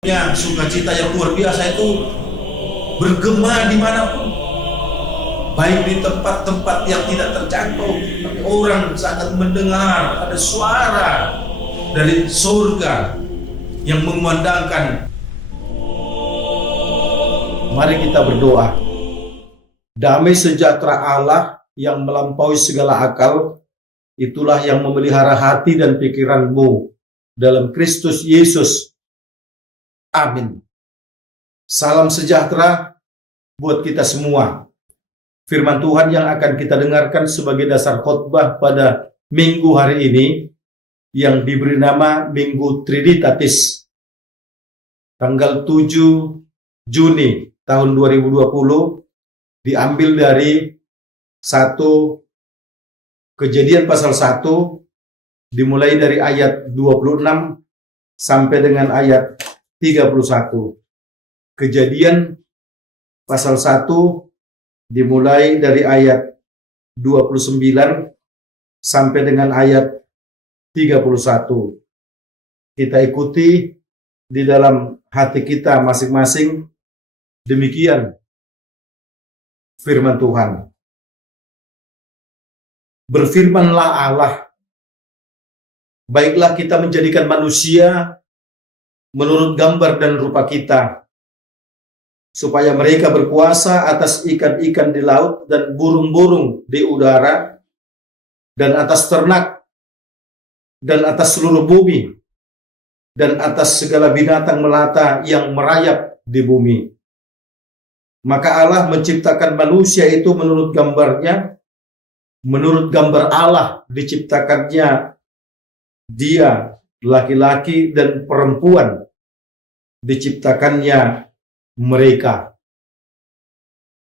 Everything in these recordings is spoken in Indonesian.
Sukacita yang luar biasa itu bergema dimanapun, baik di tempat-tempat yang tidak terjangkau, tapi orang sangat mendengar ada suara dari surga yang mengumandangkan. Mari kita berdoa. Damai sejahtera Allah yang melampaui segala akal, itulah yang memelihara hati dan pikiranmu dalam Kristus Yesus. Amin. Salam sejahtera buat kita semua. Firman Tuhan yang akan kita dengarkan sebagai dasar khotbah pada minggu hari ini yang diberi nama Minggu Trinitatis, tanggal 7 Juni tahun 2020, diambil dari 1 Kejadian pasal 1, dimulai dari ayat 26 sampai dengan ayat 31. Kejadian pasal 1 dimulai dari ayat 29 sampai dengan ayat 31. Kita ikuti di dalam hati kita masing-masing. Demikian firman Tuhan. Berfirmanlah Allah, baiklah kita menjadikan manusia menurut gambar dan rupa kita, supaya mereka berkuasa atas ikan-ikan di laut dan burung-burung di udara, dan atas ternak, dan atas seluruh bumi, dan atas segala binatang melata yang merayap di bumi. Maka Allah menciptakan manusia itu menurut gambarnya, menurut gambar Allah diciptakannya dia, laki-laki dan perempuan diciptakannya mereka.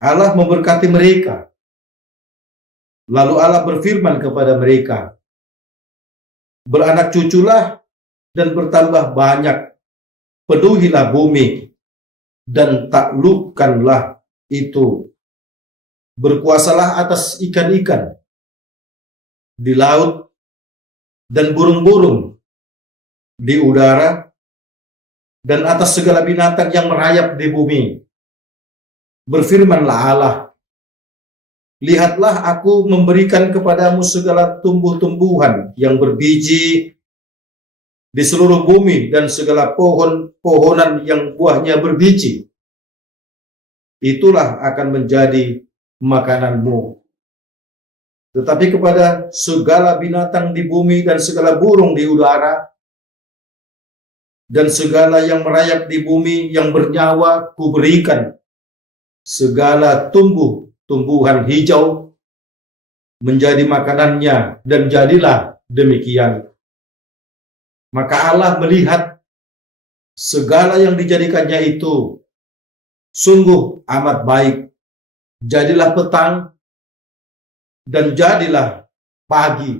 Allah memberkati mereka. Lalu Allah berfirman kepada mereka, beranak cuculah dan bertambah banyak, penuhilah bumi dan taklukkanlah itu. Berkuasalah atas ikan-ikan di laut dan burung-burung di udara, dan atas segala binatang yang merayap di bumi. Berfirmanlah Allah, lihatlah aku memberikan kepadamu segala tumbuh-tumbuhan yang berbiji di seluruh bumi, dan segala pohon-pohonan yang buahnya berbiji. Itulah akan menjadi makananmu. Tetapi kepada segala binatang di bumi dan segala burung di udara dan segala yang merayap di bumi yang bernyawa kuberikan segala tumbuh-tumbuhan hijau menjadi makanannya, dan jadilah demikian. Maka Allah melihat segala yang dijadikannya itu sungguh amat baik. Jadilah petang dan jadilah pagi.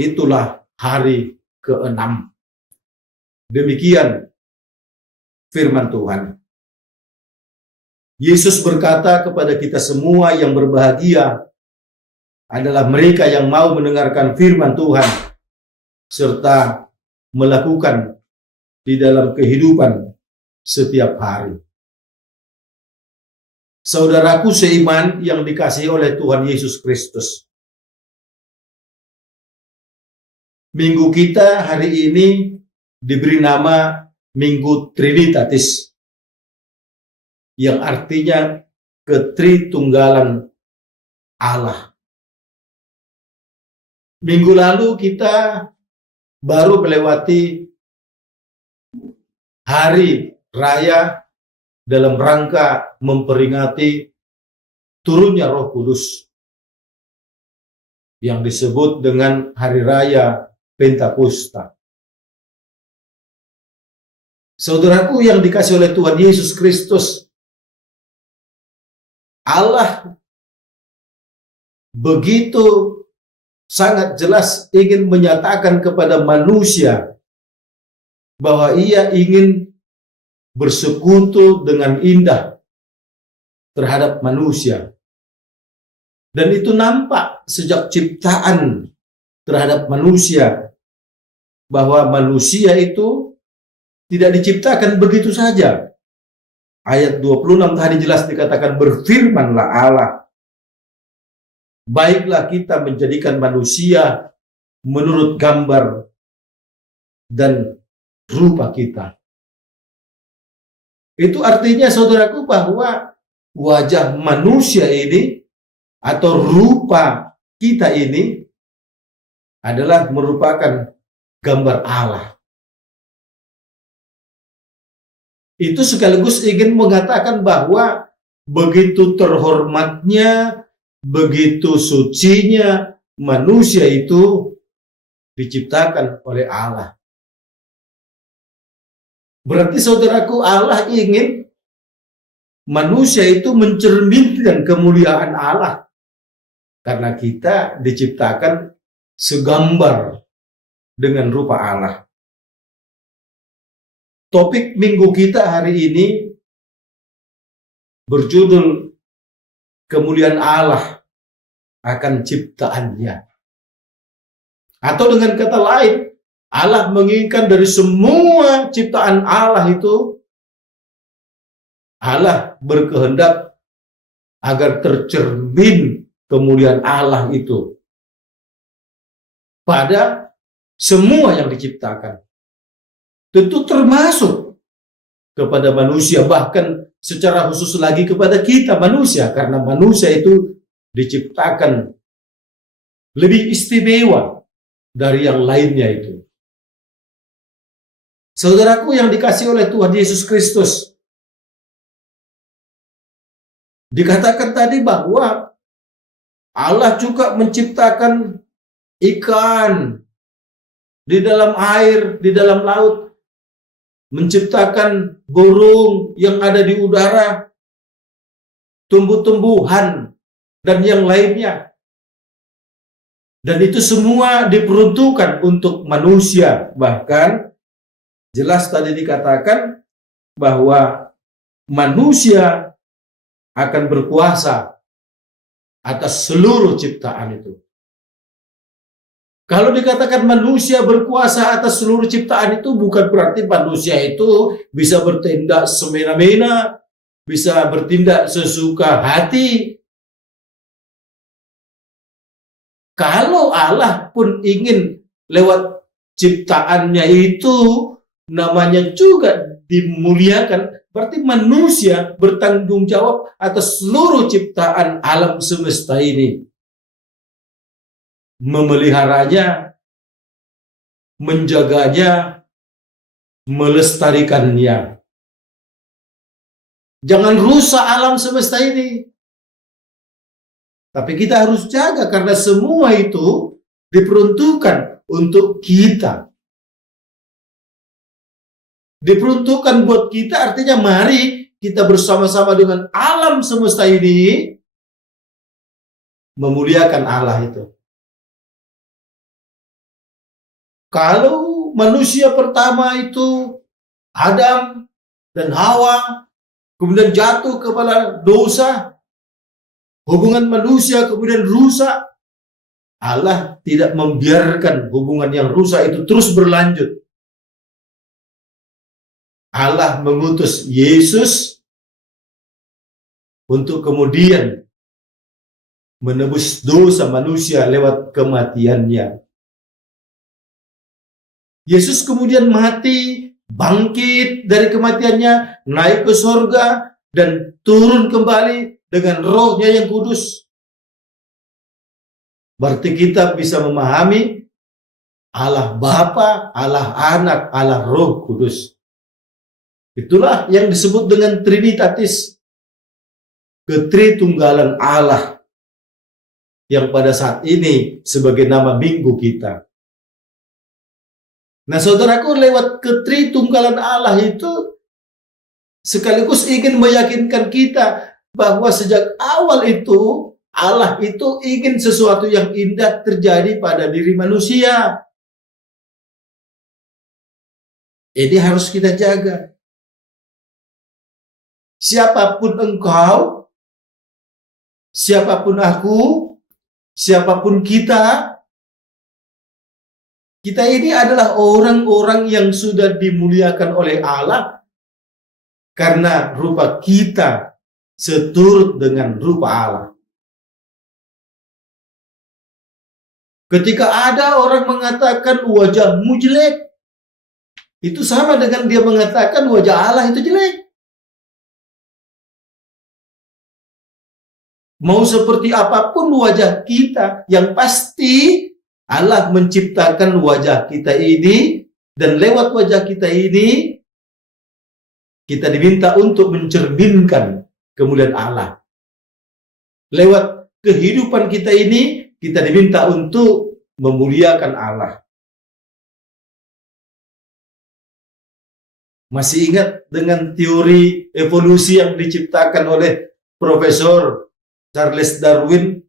Itulah hari ke-6. Demikian firman Tuhan. Yesus berkata kepada kita semua yang berbahagia adalah mereka yang mau mendengarkan firman Tuhan serta melakukan di dalam kehidupan setiap hari. Saudaraku seiman yang dikasihi oleh Tuhan Yesus Kristus, minggu kita hari ini diberi nama Minggu Trinitatis, yang artinya ketritunggalan Allah. Minggu lalu kita baru melewati hari raya dalam rangka memperingati turunnya Roh Kudus yang disebut dengan Hari Raya Pentakosta. Saudaraku yang dikasihi oleh Tuhan Yesus Kristus, Allah begitu sangat jelas ingin menyatakan kepada manusia bahwa Ia ingin bersekutu dengan indah terhadap manusia. Dan itu nampak sejak ciptaan terhadap manusia, bahwa manusia itu tidak diciptakan begitu saja. Ayat 26 tadi jelas dikatakan, berfirmanlah Allah, baiklah kita menjadikan manusia menurut gambar dan rupa kita. Itu artinya saudaraku bahwa wajah manusia ini atau rupa kita ini adalah merupakan gambar Allah. Itu sekaligus ingin mengatakan bahwa begitu terhormatnya, begitu sucinya manusia itu diciptakan oleh Allah. Berarti saudaraku, Allah ingin manusia itu mencerminkan kemuliaan Allah. Karena kita diciptakan segambar dengan rupa Allah. Topik minggu kita hari ini berjudul kemuliaan Allah akan ciptaannya. Atau dengan kata lain, Allah menginginkan dari semua ciptaan Allah itu, Allah berkehendak agar tercermin kemuliaan Allah itu pada semua yang diciptakan. Tentu termasuk kepada manusia, bahkan secara khusus lagi kepada kita manusia, karena manusia itu diciptakan lebih istimewa dari yang lainnya itu. Saudaraku yang dikasihi oleh Tuhan Yesus Kristus, dikatakan tadi bahwa Allah juga menciptakan ikan di dalam air, di dalam laut, menciptakan burung yang ada di udara, tumbuh-tumbuhan, dan yang lainnya. Dan itu semua diperuntukkan untuk manusia. Bahkan jelas tadi dikatakan bahwa manusia akan berkuasa atas seluruh ciptaan itu. Kalau dikatakan manusia berkuasa atas seluruh ciptaan itu, bukan berarti manusia itu bisa bertindak semena-mena, bisa bertindak sesuka hati. Kalau Allah pun ingin lewat ciptaannya itu namanya juga dimuliakan, berarti manusia bertanggung jawab atas seluruh ciptaan alam semesta ini. Memeliharanya, menjaganya, melestarikannya. Jangan rusak alam semesta ini. Tapi kita harus jaga karena semua itu diperuntukkan untuk kita. Diperuntukkan buat kita artinya mari kita bersama-sama dengan alam semesta ini memuliakan Allah itu. Kalau manusia pertama itu Adam dan Hawa kemudian jatuh kepada dosa, hubungan manusia kemudian rusak, Allah tidak membiarkan hubungan yang rusak itu terus berlanjut. Allah mengutus Yesus untuk kemudian menebus dosa manusia lewat kematiannya. Yesus kemudian mati, bangkit dari kematiannya, naik ke surga, dan turun kembali dengan rohnya yang kudus. Berarti kita bisa memahami Allah Bapa, Allah Anak, Allah Roh Kudus. Itulah yang disebut dengan Trinitatis, ketritunggalan Allah, yang pada saat ini sebagai nama minggu kita. Nah saudaraku, lewat ketritunggalan Allah itu sekaligus ingin meyakinkan kita bahwa sejak awal itu Allah itu ingin sesuatu yang indah terjadi pada diri manusia. Ini harus kita jaga. Siapapun engkau, siapapun aku, siapapun kita, Kita ini adalah orang-orang yang sudah dimuliakan oleh Allah karena rupa kita seturut dengan rupa Allah. Ketika ada orang mengatakan wajahmu jelek, itu sama dengan dia mengatakan wajah Allah itu jelek. Mau seperti apapun wajah kita, yang pasti Allah menciptakan wajah kita ini, dan lewat wajah kita ini kita diminta untuk mencerminkan kemuliaan Allah. Lewat kehidupan kita ini kita diminta untuk memuliakan Allah. Masih ingat dengan teori evolusi yang diciptakan oleh Profesor Charles Darwin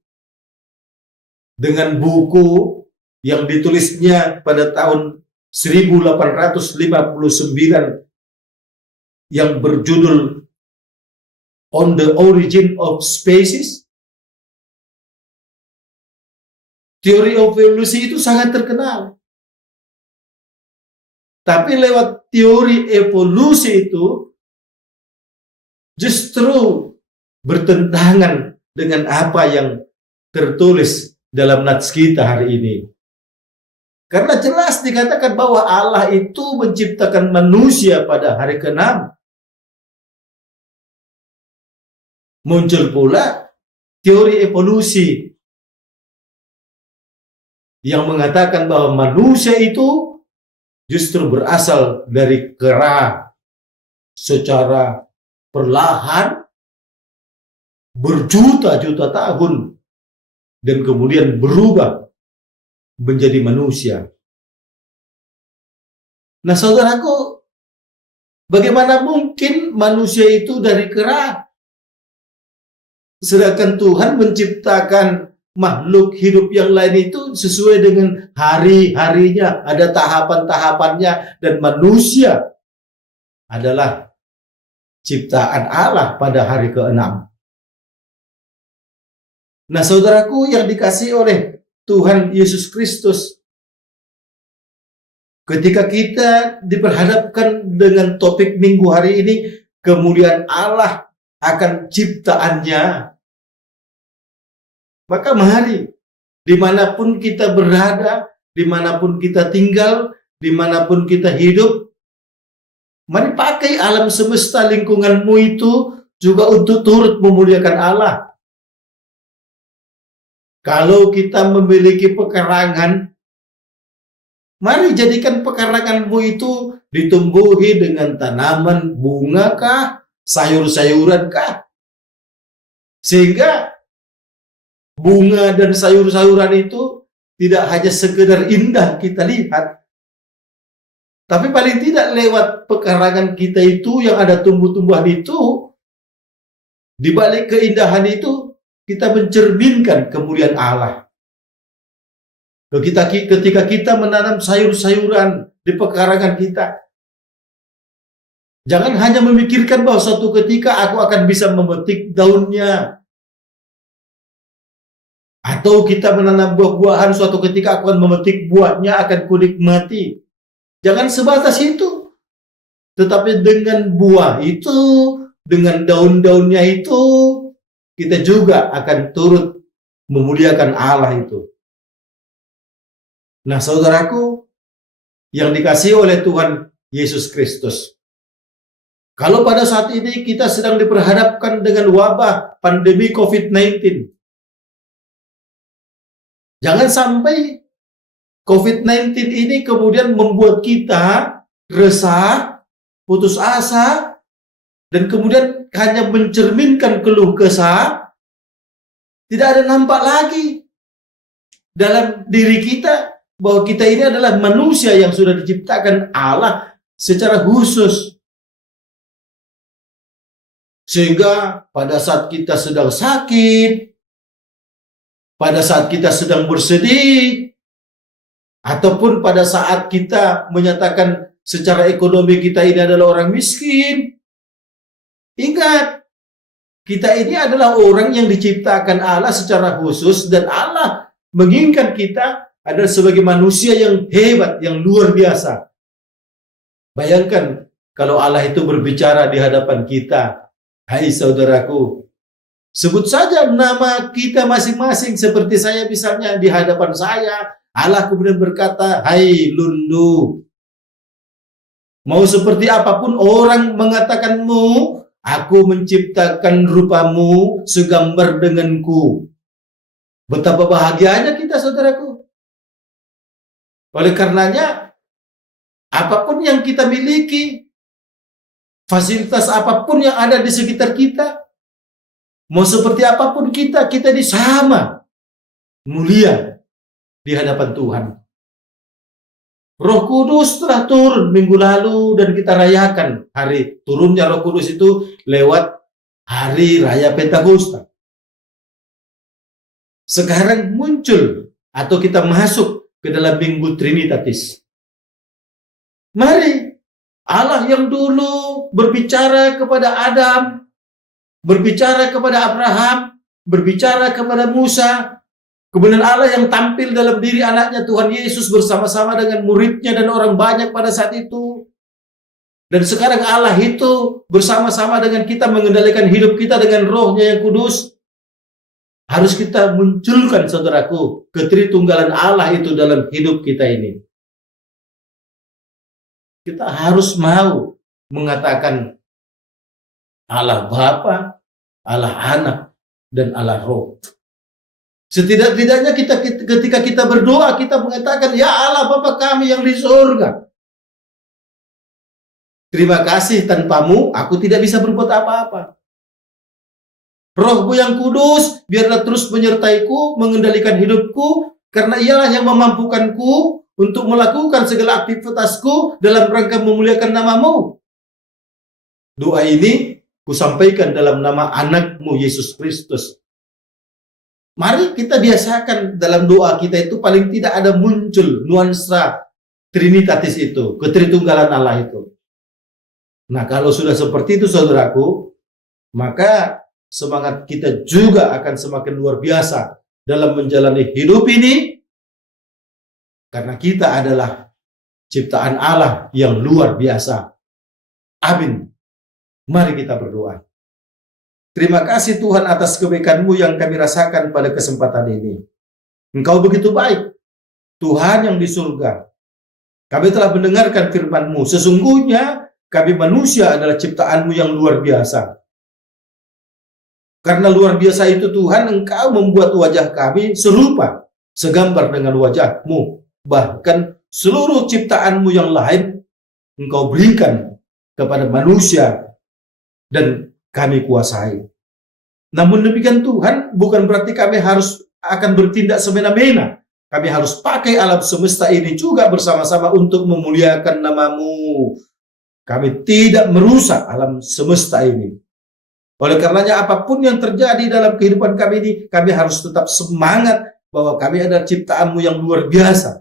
dengan buku yang ditulisnya pada tahun 1859 yang berjudul On the Origin of Species. Teori evolusi itu sangat terkenal. Tapi lewat teori evolusi itu justru bertentangan dengan apa yang tertulis dalam nats kita hari ini. Karena jelas dikatakan bahwa Allah itu menciptakan manusia pada hari ke-6. Muncul pula teori evolusi yang mengatakan bahwa manusia itu justru berasal dari kera secara perlahan berjuta-juta tahun dan kemudian berubah menjadi manusia. Nah, saudaraku, bagaimana mungkin manusia itu dari kera? Sedangkan Tuhan menciptakan makhluk hidup yang lain itu sesuai dengan hari-harinya, ada tahapan-tahapannya, dan manusia adalah ciptaan Allah pada hari ke-6. Nah, saudaraku yang dikasihi oleh Tuhan Yesus Kristus, ketika kita diperhadapkan dengan topik minggu hari ini, kemuliaan Allah akan ciptaannya, maka mari, dimanapun kita berada, dimanapun kita tinggal, dimanapun kita hidup, mari pakai alam semesta lingkunganmu itu juga untuk turut memuliakan Allah. Kalau kita memiliki pekarangan, mari jadikan pekaranganmu itu ditumbuhi dengan tanaman bunga kah, sayur-sayuran kah, sehingga bunga dan sayur-sayuran itu tidak hanya sekedar indah kita lihat, tapi paling tidak lewat pekarangan kita itu yang ada tumbuh-tumbuhan itu, di balik keindahan itu kita mencerminkan kemuliaan Allah. Ketika kita menanam sayur-sayuran di pekarangan kita, jangan hanya memikirkan bahwa suatu ketika aku akan bisa memetik daunnya, atau kita menanam buah-buahan, suatu ketika aku akan memetik buahnya, akan kunikmati. Jangan sebatas itu. Tetapi dengan buah itu, dengan daun-daunnya itu, kita juga akan turut memuliakan Allah itu. Nah, saudaraku yang dikasihi oleh Tuhan Yesus Kristus, kalau pada saat ini kita sedang diperhadapkan dengan wabah pandemi COVID-19, jangan sampai COVID-19 ini kemudian membuat kita resah, putus asa, dan kemudian hanya mencerminkan keluh kesah, tidak ada nampak lagi dalam diri kita bahwa kita ini adalah manusia yang sudah diciptakan Allah secara khusus. Sehingga pada saat kita sedang sakit, pada saat kita sedang bersedih, ataupun pada saat kita menyatakan secara ekonomi kita ini adalah orang miskin, ingat, kita ini adalah orang yang diciptakan Allah secara khusus, dan Allah menginginkan kita adalah sebagai manusia yang hebat, yang luar biasa. Bayangkan kalau Allah itu berbicara di hadapan kita. Hai saudaraku, sebut saja nama kita masing-masing, seperti saya misalnya di hadapan saya. Allah kemudian berkata, hai Lundu. Mau seperti apapun orang mengatakanmu, aku menciptakan rupamu segambar denganku. Betapa bahagianya kita, saudaraku. Oleh karenanya, apapun yang kita miliki, fasilitas apapun yang ada di sekitar kita, mau seperti apapun kita ini sama mulia di hadapan Tuhan. Roh Kudus telah turun minggu lalu dan kita rayakan hari turunnya Roh Kudus itu lewat hari raya Pentakosta. Sekarang muncul atau kita masuk ke dalam minggu Trinitatis. Mari, Allah yang dulu berbicara kepada Adam, berbicara kepada Abraham, berbicara kepada Musa, kemudian Allah yang tampil dalam diri anaknya Tuhan Yesus bersama-sama dengan muridnya dan orang banyak pada saat itu. Dan sekarang Allah itu bersama-sama dengan kita mengendalikan hidup kita dengan rohnya yang kudus. Harus kita munculkan, saudaraku, ketritunggalan Allah itu dalam hidup kita ini. Kita harus mau mengatakan Allah Bapa, Allah Anak, dan Allah Roh. Setidak-tidaknya ketika kita berdoa, kita mengatakan, ya Allah Bapa kami yang di surga. Terima kasih, tanpamu aku tidak bisa berbuat apa-apa. Rohmu yang kudus, biarlah terus menyertaiku, mengendalikan hidupku, karena ialah yang memampukanku untuk melakukan segala aktivitasku dalam rangka memuliakan namamu. Doa ini kusampaikan dalam nama anakmu Yesus Kristus. Mari kita biasakan dalam doa kita itu paling tidak ada muncul nuansa Trinitatis itu, ketritunggalan Allah itu. Nah, kalau sudah seperti itu, saudaraku, maka semangat kita juga akan semakin luar biasa dalam menjalani hidup ini, karena kita adalah ciptaan Allah yang luar biasa. Amin. Mari kita berdoa. Terima kasih Tuhan atas kebaikan-Mu yang kami rasakan pada kesempatan ini. Engkau begitu baik, Tuhan yang di surga. Kami telah mendengarkan firman-Mu. Sesungguhnya kami manusia adalah ciptaan-Mu yang luar biasa. Karena luar biasa itu Tuhan, Engkau membuat wajah kami serupa, segambar dengan wajah-Mu. Bahkan seluruh ciptaan-Mu yang lain Engkau berikan kepada manusia dan kami kuasai. Namun demikian Tuhan, bukan berarti kami akan bertindak semena-mena. Kami harus pakai alam semesta ini juga bersama-sama untuk memuliakan nama-Mu. Kami tidak merusak alam semesta ini. Oleh karenanya apapun yang terjadi dalam kehidupan kami ini, kami harus tetap semangat bahwa kami adalah ciptaan-Mu yang luar biasa.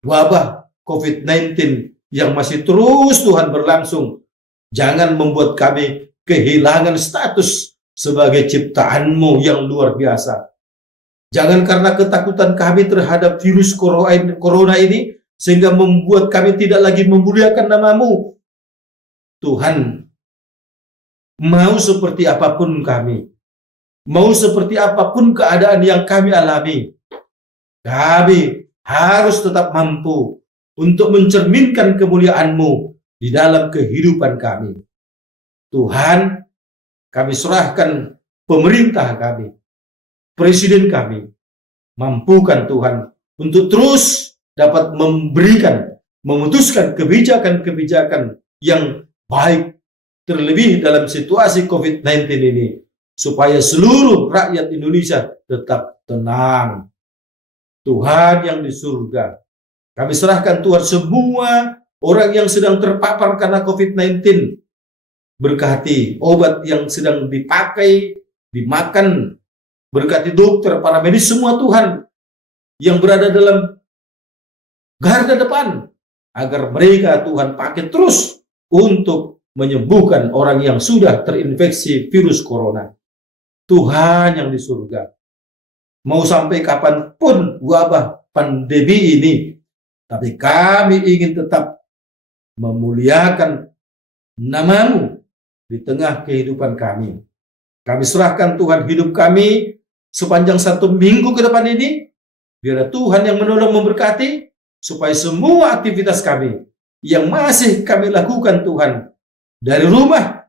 Wabah COVID-19 yang masih terus Tuhan berlangsung, jangan membuat kami kehilangan status sebagai ciptaan-Mu yang luar biasa. Jangan karena ketakutan kami terhadap virus corona ini, sehingga membuat kami tidak lagi memuliakan nama-Mu. Tuhan, mau seperti apapun kami, mau seperti apapun keadaan yang kami alami, kami harus tetap mampu untuk mencerminkan kemuliaan-Mu di dalam kehidupan kami. Tuhan, kami serahkan pemerintah kami, presiden kami, mampukan Tuhan untuk terus dapat memutuskan kebijakan-kebijakan yang baik, terlebih dalam situasi COVID-19 ini, supaya seluruh rakyat Indonesia tetap tenang. Tuhan yang di surga, kami serahkan Tuhan semua orang yang sedang terpapar karena COVID-19. Berkati obat yang sedang dipakai, dimakan. Berkati dokter, para medis, semua Tuhan yang berada dalam garda depan, agar mereka Tuhan pakai terus untuk menyembuhkan orang yang sudah terinfeksi virus corona. Tuhan yang di surga, mau sampai kapanpun wabah pandemi ini, tapi kami ingin tetap memuliakan nama-Mu di tengah kehidupan kami. Kami serahkan Tuhan hidup kami sepanjang 1 minggu ke depan ini. Biar Tuhan yang menolong memberkati, supaya semua aktivitas kami yang masih kami lakukan Tuhan dari rumah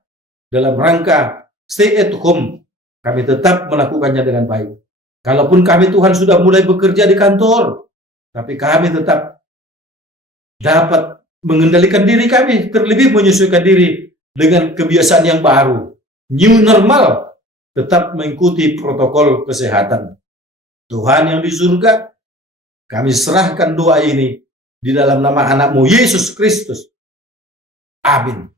dalam rangka stay at home, kami tetap melakukannya dengan baik. Kalaupun kami Tuhan sudah mulai bekerja di kantor, tapi kami tetap dapat mengendalikan diri kami, terlebih menyesuaikan diri dengan kebiasaan yang baru, new normal, tetap mengikuti protokol kesehatan. Tuhan yang di surga, kami serahkan doa ini di dalam nama anak-Mu Yesus Kristus. Amin.